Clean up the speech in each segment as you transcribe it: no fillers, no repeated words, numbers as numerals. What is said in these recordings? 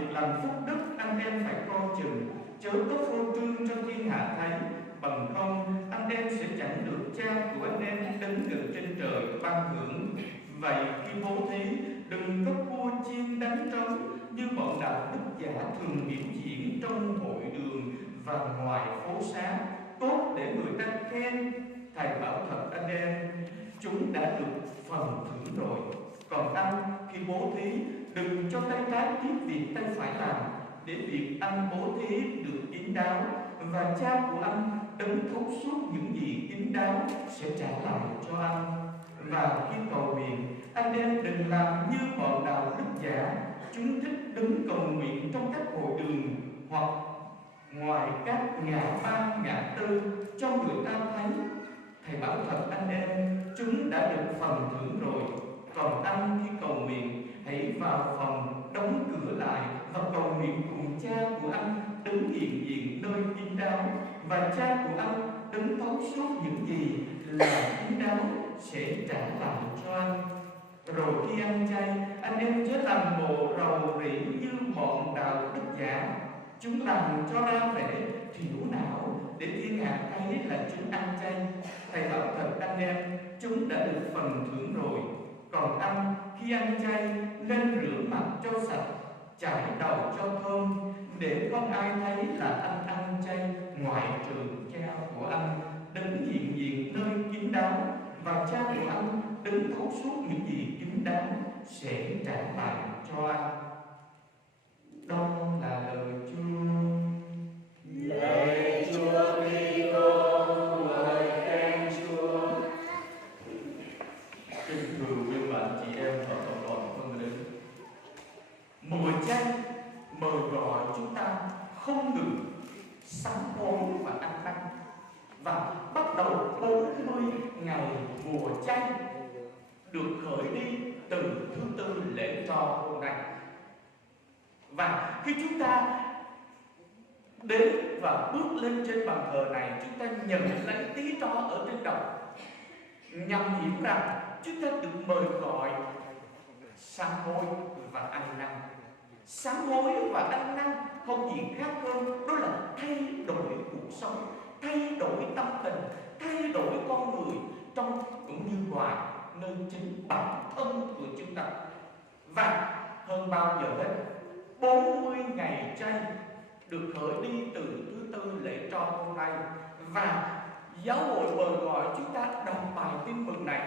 việc làm phúc đức, anh em phải coi chừng, chớ có phô trương cho thiên hạ thấy, bằng không anh em sẽ chẳng được cha của anh em đứng gần trên trời ban hưởng. Vậy khi bố thí, đừng có cua chiên đánh trống như bọn đạo đức giả thường biểu diễn trong hội đường và ngoài phố xá, tốt để người ta khen. Thầy bảo thật anh em, chúng đã được phần thưởng rồi. Còn anh, khi bố thí, đừng cho tay trái biết việc tay phải làm, để việc anh bố thí được kín đáo, và cha của anh đấng thấu suốt những gì kín đáo sẽ trả lại cho anh. Và khi cầu nguyện, anh em đừng làm như bọn đạo đức giả, chúng thích đứng cầu nguyện trong các hội đường hoặc ngoài các ngã ba ngã tư cho người ta thấy. Thầy bảo thật anh em, chúng đã được phần thưởng rồi. Còn anh, khi cầu nguyện, hãy vào phòng đóng cửa lại và cầu nguyện cùng cha của anh đứng hiện diện nơi kín đáo, và cha của anh đứng thấu suốt những gì là kín đáo sẽ trả lại cho anh. Rồi khi ăn chay, anh em chớ làm bộ rầu rĩ như bọn đạo đức giả, chúng làm cho ra vẻ thiểu não để thiên hạ thấy là chúng ăn chay. Thầy bảo thật anh em, chúng đã được phần thưởng rồi. Còn anh, khi ăn chay, nên rửa mặt cho sạch, chải đầu cho thơm, để không ai thấy là anh ăn chay, ngoại trừ cha của anh đứng hiện diện nơi kín đáo, và cha của anh đứng thấu suốt những gì kín đáo sẽ trả lại cho anh. Đó là lời Chúa. Lạy Chúa Kitô, ngợi khen Chúa. Kính thưa quý bạn chị em và cộng đoàn thân mến, mùa chay mời gọi chúng ta không ngừng sám hối và ăn năn. Và bắt đầu 40 ngày mùa chay được khởi đi từ thứ Tư lễ Tro hôm nay. Và khi chúng ta đến và bước lên trên bàn thờ này, chúng ta nhận lấy tí tro ở trên đầu, nhằm hiểu rằng chúng ta được mời gọi sám hối và ăn năn. Sám hối và ăn năn không gì khác hơn đó là thay đổi cuộc sống, thay đổi tâm tình, thay đổi con người trong cũng như ngoài nơi chính bản thân của chúng ta. Và hơn bao giờ hết, 40 ngày chay được khởi đi từ thứ Tư lễ Tro hôm nay, và giáo hội mời gọi chúng ta đọc bài tin mừng này,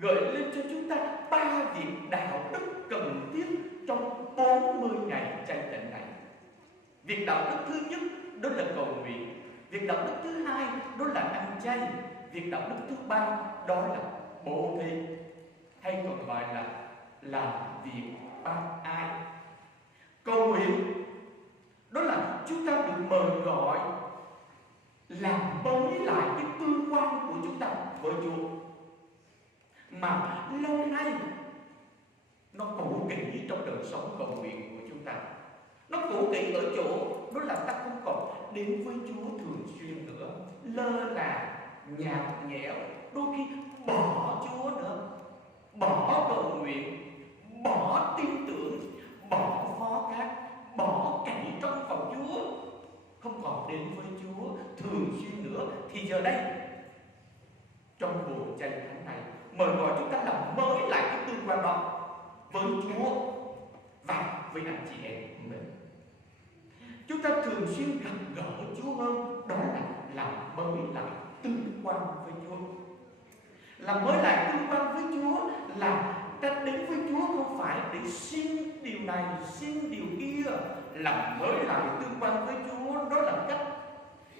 gợi lên cho chúng ta 3 việc đạo đức cần thiết trong 40 ngày chay tịnh này. Việc đạo đức thứ nhất đó là cầu nguyện. Việc đạo đức thứ hai đó là ăn chay. Việc đạo đức thứ ba đó là bố thí, hay còn gọi là làm việc ban ai. Cầu nguyện đó là chúng ta được mời gọi làm mới lại cái tương quan của chúng ta với Chúa, mà lâu nay nó cũ kỹ trong đời sống cầu nguyện của chúng ta. Nó cũ kỹ ở chỗ đó là ta không còn đến với Chúa thường xuyên nữa, lơ là, nhạt nhẽo, đôi khi bỏ Chúa nữa, bỏ cầu nguyện, bỏ tin tưởng, bỏ phó thác, bỏ cậy trong phòng Chúa, không còn đến với Chúa thường xuyên nữa. Thì giờ đây, trong mùa chay tháng này, mời gọi chúng ta làm mới lại cái tương quan đó với Chúa và với anh chị em của mình. Chúng ta thường xuyên gặp gỡ Chúa hơn, đó là làm mới lại tương quan với Chúa. Làm mới lại tương quan với Chúa là ta đến với Chúa không phải để xin điều này, xin điều kia. Làm mới lại tương quan với Chúa đó là cách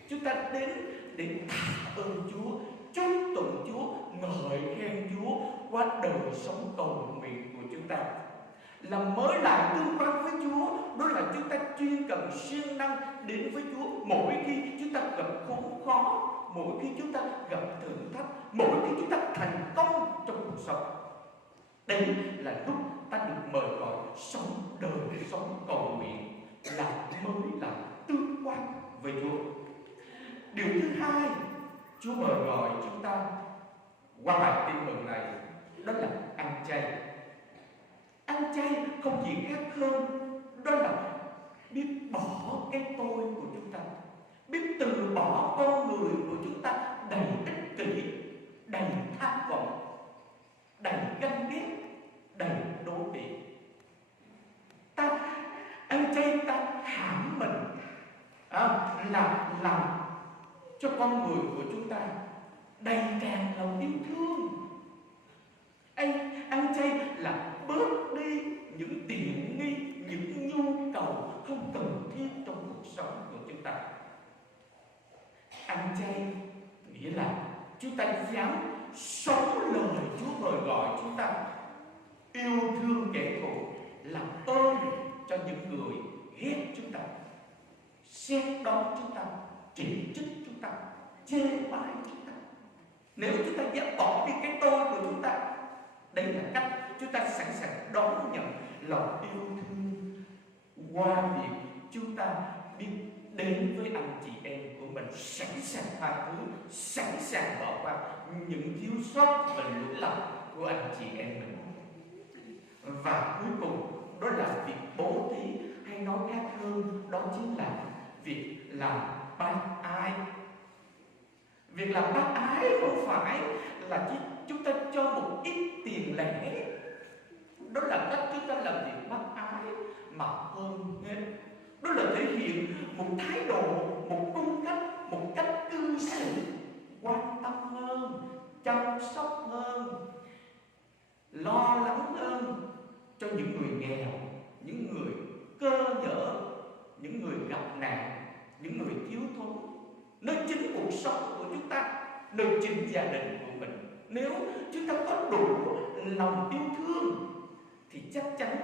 chúng ta đến để tạ ơn Chúa, chúc tụng Chúa, ngợi khen Chúa qua đời sống cầu nguyện của chúng ta. Làm mới lại tương quan với Chúa đó là chúng ta chuyên cần siêng năng đến với Chúa mỗi khi chúng ta gặp khốn khó, mỗi khi chúng ta gặp thử thách, mỗi khi chúng ta thành công trong cuộc sống. Đây là lúc ta được mời gọi sống đời sống cầu nguyện, làm mới lại tương quan với Chúa. Điều thứ hai Chúa mời gọi chúng ta qua bài tin mừng này đó là ăn chay. Ăn chay không gì khác hơn đó là con người của chúng ta đầy tràn lòng yêu thương. Ăn chay là bớt đi những tiện nghi, những nhu cầu không cần thiết trong cuộc sống của chúng ta. Ăn chay nghĩa là chúng ta dám sống lời Chúa mời gọi chúng ta, yêu thương kẻ thù, làm ơn cho những người ghét chúng ta, xét đoán chúng ta, chỉ trích chúng ta, chê bai chúng ta. Nếu chúng ta dám bỏ đi cái tôi của chúng ta, đây là cách chúng ta sẵn sàng đón nhận lòng yêu thương qua việc chúng ta biết đến với anh chị em của mình, sẵn sàng tha thứ, sẵn sàng bỏ qua những thiếu sót và lỗi lầm của anh chị em mình. Và cuối cùng đó là việc bố thí, hay nói khác hơn đó chính là việc làm bác ái. Việc làm bác ái không phải là chúng ta cho một ít tiền lẻ, đó là cách chúng ta làm việc bác ái, mà hơn hết đó là thể hiện một thái độ, một cung cách, một cách cư xử quan tâm hơn, chăm sóc hơn, lo lắng hơn cho những người nghèo, những người cơ nhỡ, những người gặp nạn, những người thiếu thốn, nơi chính cuộc sống của chúng ta, nơi chính gia đình của mình. Nếu chúng ta có đủ lòng yêu thương thì chắc chắn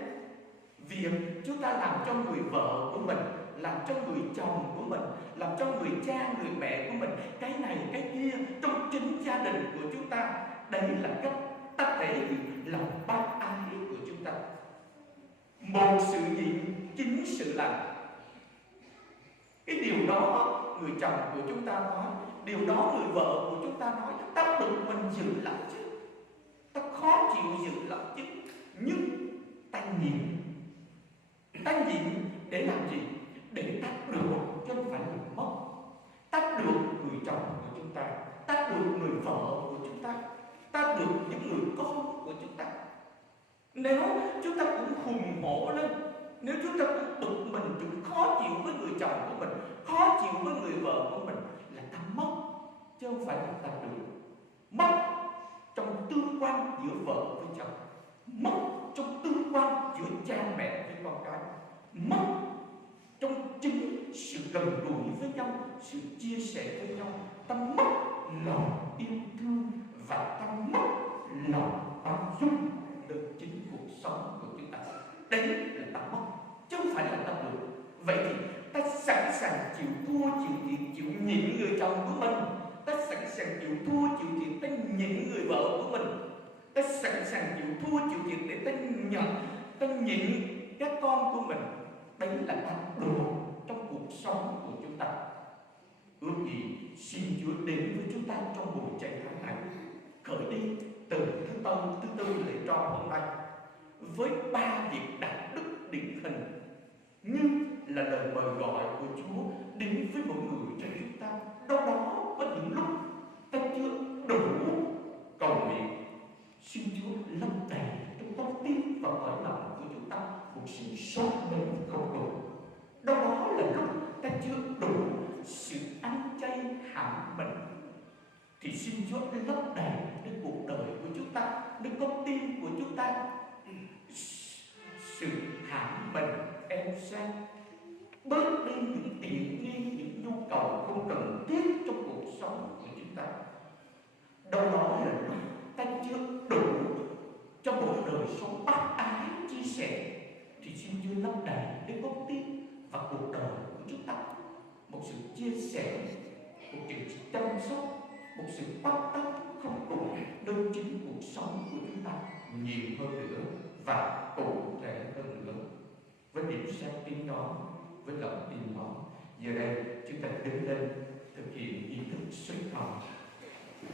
việc chúng ta làm cho người vợ của mình, làm cho người chồng của mình, làm cho người cha, người mẹ của mình, cái này cái kia trong chính gia đình của chúng ta, đấy là cách ta thể hiện lòng bác ái của chúng ta. Một sự diện chính sự lành. Cái điều đó người chồng của chúng ta nói, điều đó người vợ của chúng ta nói, ta bực mình dữ lắm chứ, ta khó chịu dữ lắm chứ, nhưng ta nhịn. Ta nhịn để làm gì? Để ta được, chứ không phải là mất. Ta được người chồng của chúng ta, ta được người vợ của chúng ta, ta được những người con của chúng ta. Nếu chúng ta cũng hùng hổ lên, nếu chúng ta cũng bực mình, chúng khó chịu với người chồng của mình, khó chịu với người vợ của mình, là ta mất, chứ không phải là ta được. Mất trong tương quan giữa vợ với chồng, mất trong tương quan giữa cha mẹ với con cái, mất trong chính sự gần gũi với nhau, sự chia sẻ với nhau. Ta mất lòng yêu thương và ta mất lòng bao dung nơi chính cuộc sống của chúng ta. Đấy là ta mất, chứ không phải là ta được. Vậy thì ta sẵn sàng chịu thua, chịu thiệt, chịu nhịn người chồng của mình, ta sẵn sàng chịu thua, chịu thiệt, ta nhịn người vợ của mình, ta sẵn sàng chịu thua, chịu thiệt để ta nhận, ta nhịn các con của mình. Đấy là ta được trong cuộc sống của chúng ta. Ước gì xin Chúa đến với chúng ta trong buổi chạy tháng này, khởi đi từ thứ tư lễ tròn hôm nay với 3 việc đạo đức điển hình, nhưng là lời mời gọi của Chúa đến với mỗi người trong chúng ta. Đâu đó có những lúc ta chưa đủ cầu nguyện, xin Chúa lấp đầy trong con tim và cõi lòng của chúng ta một sự sốt mến không đủ. Đâu đó là lúc ta chưa đủ sự ăn chay hãm mình, thì xin Chúa lấp đầy đến cuộc đời của chúng ta, đến con tim của chúng ta sự hãm mình em sang, bớt đi những tiện nghi, những nhu cầu không cần thiết trong cuộc sống của chúng ta. Đâu đó là lúc ta chưa đủ cho một đời sống bác ái chia sẻ, thì xin Chúa lấp đầy đến con tim và cuộc đời của chúng ta một sự chia sẻ, một sự chăm sóc, một sự bắt tay không cùng nơi chính cuộc sống của chúng ta nhiều hơn nữa và cụ thể hơn nữa. Với điểm sáng tin đó, với lòng tin đó, giờ đây